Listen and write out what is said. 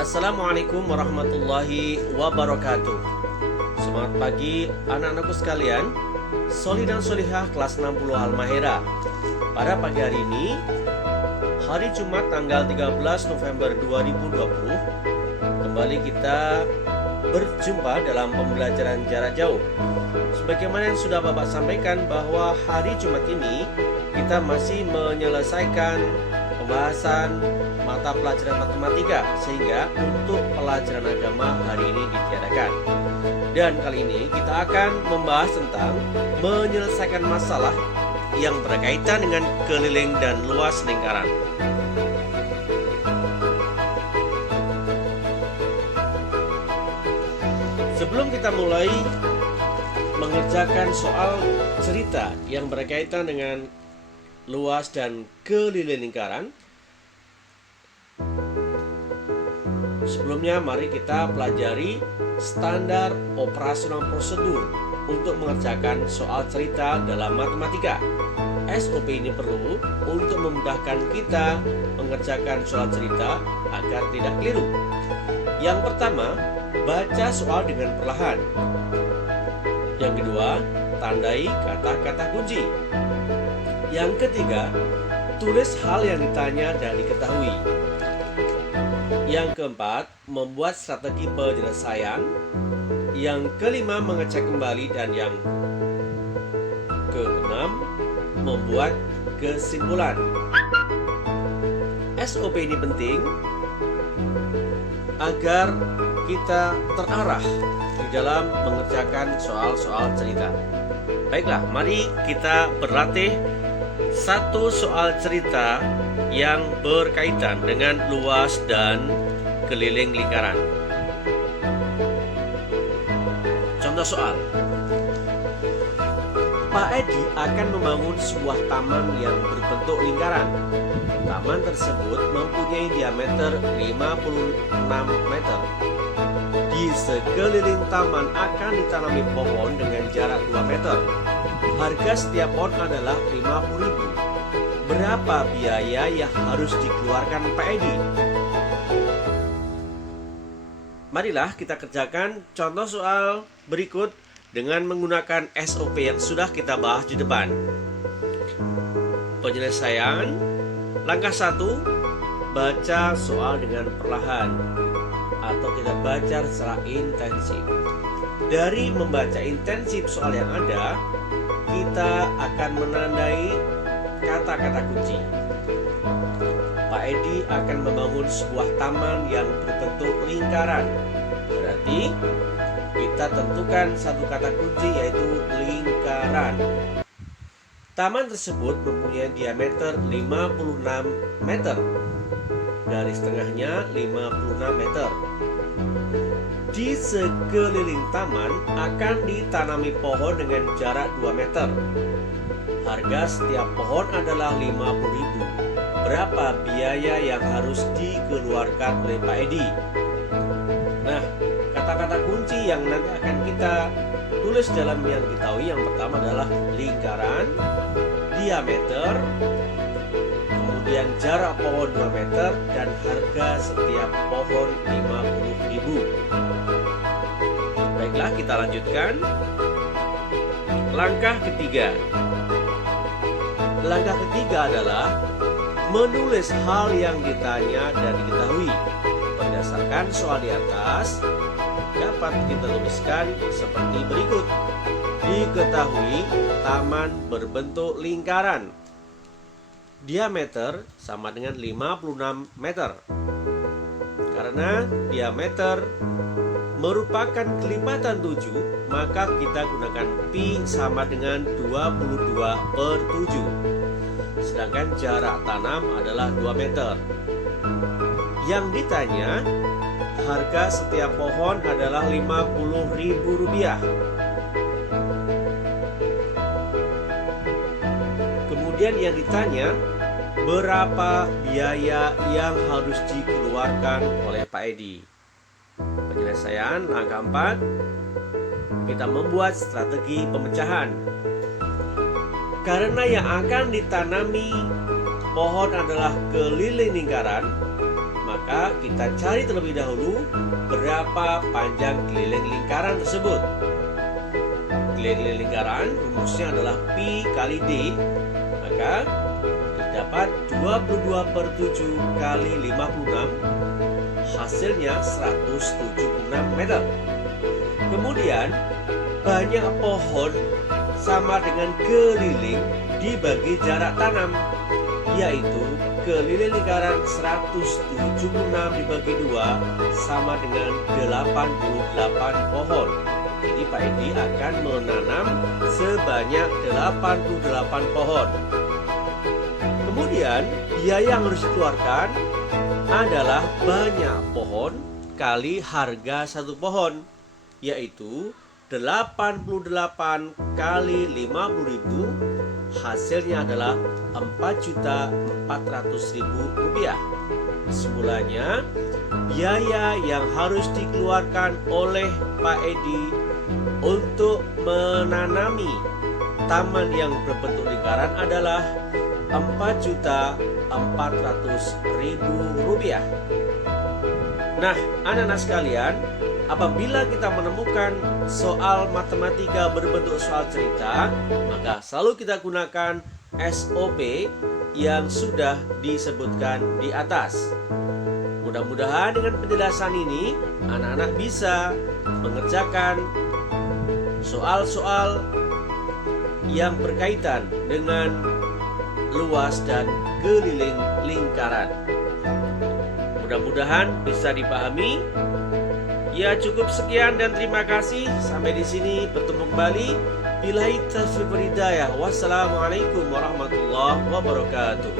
Assalamualaikum warahmatullahi wabarakatuh. Semangat pagi anak-anakku sekalian, Soli dan Solihah kelas 60 Al-Mahera. Pada pagi hari ini, hari Jumat tanggal 13 November 2020, kembali kita berjumpa dalam pembelajaran jarak jauh. Sebagaimana yang sudah Bapak sampaikan bahwa hari Jumat ini kita masih menyelesaikan pembahasan mata pelajaran matematika, sehingga untuk pelajaran agama hari ini ditiadakan. Dan kali ini kita akan membahas tentang menyelesaikan masalah yang berkaitan dengan keliling dan luas lingkaran. Sebelum kita mulai mengerjakan soal cerita yang berkaitan dengan luas dan keliling lingkaran, sebelumnya mari kita pelajari standar operasional prosedur untuk mengerjakan soal cerita dalam matematika. SOP ini perlu untuk memudahkan kita mengerjakan soal cerita agar tidak keliru. Yang pertama, baca soal dengan perlahan. Yang kedua, tandai kata-kata kunci. Yang ketiga, tulis hal yang ditanya dan diketahui. Yang keempat, membuat strategi penyelesaian. Yang kelima, mengecek kembali. Dan yang keenam, membuat kesimpulan. SOP ini penting agar kita terarah di dalam mengerjakan soal-soal cerita. Baiklah, mari kita berlatih satu soal cerita yang berkaitan dengan luas dan keliling lingkaran. Contoh soal. Pak Edi akan membangun sebuah taman yang berbentuk lingkaran. Taman tersebut mempunyai diameter 56 meter. Di sekeliling taman akan ditanami pohon dengan jarak 2 meter. Harga setiap pohon adalah 50.000. Berapa biaya yang harus dikeluarkan Pak Edi? Marilah kita kerjakan contoh soal berikut dengan menggunakan SOP yang sudah kita bahas di depan. Penyelesaian. Langkah 1, baca soal dengan perlahan atau kita baca secara intensif. Dari membaca intensif soal yang ada, kita akan menandai kata-kata kunci. Pak Edi akan membangun sebuah taman yang berbentuk lingkaran. Berarti kita tentukan satu kata kunci, yaitu lingkaran. Taman tersebut mempunyai diameter 56 meter. Garis tengahnya 56 meter. Di sekeliling taman akan ditanami pohon dengan jarak 2 meter. Harga setiap pohon adalah 50.000. Berapa biaya yang harus dikeluarkan oleh Pak Edi? Nah, kata-kata kunci yang nanti akan kita tulis dalam yang diketahui, yang pertama adalah lingkaran, diameter, kemudian jarak pohon 2 meter, dan harga setiap pohon 50.000. Baiklah, kita lanjutkan. Langkah ketiga. Langkah ketiga adalah menulis hal yang ditanya dan diketahui. Berdasarkan soal di atas, dapat kita tuliskan seperti berikut. Diketahui taman berbentuk lingkaran. Diameter sama dengan 56 meter. Karena diameter merupakan kelipatan 7, maka kita gunakan pi sama dengan 22/7. Sedangkan jarak tanam adalah 2 meter. Yang ditanya, harga setiap pohon adalah Rp50.000. Kemudian yang ditanya, berapa biaya yang harus dikeluarkan oleh Pak Edi? Penyelesaian. Langkah 4, kita membuat strategi pemecahan. Karena yang akan ditanami pohon adalah keliling lingkaran, maka Maka kita cari terlebih dahulu berapa panjang keliling lingkaran tersebut. Keliling lingkaran rumusnya adalah Pi kali D. Maka dapat 22/7 kali 56, hasilnya 176 meter. Kemudian banyak pohon sama dengan keliling dibagi jarak tanam, yaitu keliling lingkaran 176 dibagi 2 sama dengan 88 pohon. Jadi Pak Edi akan menanam sebanyak 88 pohon. Kemudian biaya yang harus dikeluarkan adalah banyak pohon kali harga satu pohon, yaitu 88 kali 50.000, hasilnya adalah Rp4.400.000. Semulanya biaya yang harus dikeluarkan oleh Pak Edi untuk menanami taman yang berbentuk lingkaran adalah Rp4.400.000. Nah, anak-anak sekalian, apabila kita menemukan soal matematika berbentuk soal cerita, maka selalu kita gunakan SOP yang sudah disebutkan di atas. Mudah-mudahan dengan penjelasan ini, anak-anak bisa mengerjakan soal-soal yang berkaitan dengan luas dan keliling lingkaran. Mudah-mudahan bisa dipahami. Ya, cukup sekian dan terima kasih. Sampai di sini bertemu kembali. Billahi taufiq wal hidayah. Wassalamualaikum warahmatullahi wabarakatuh.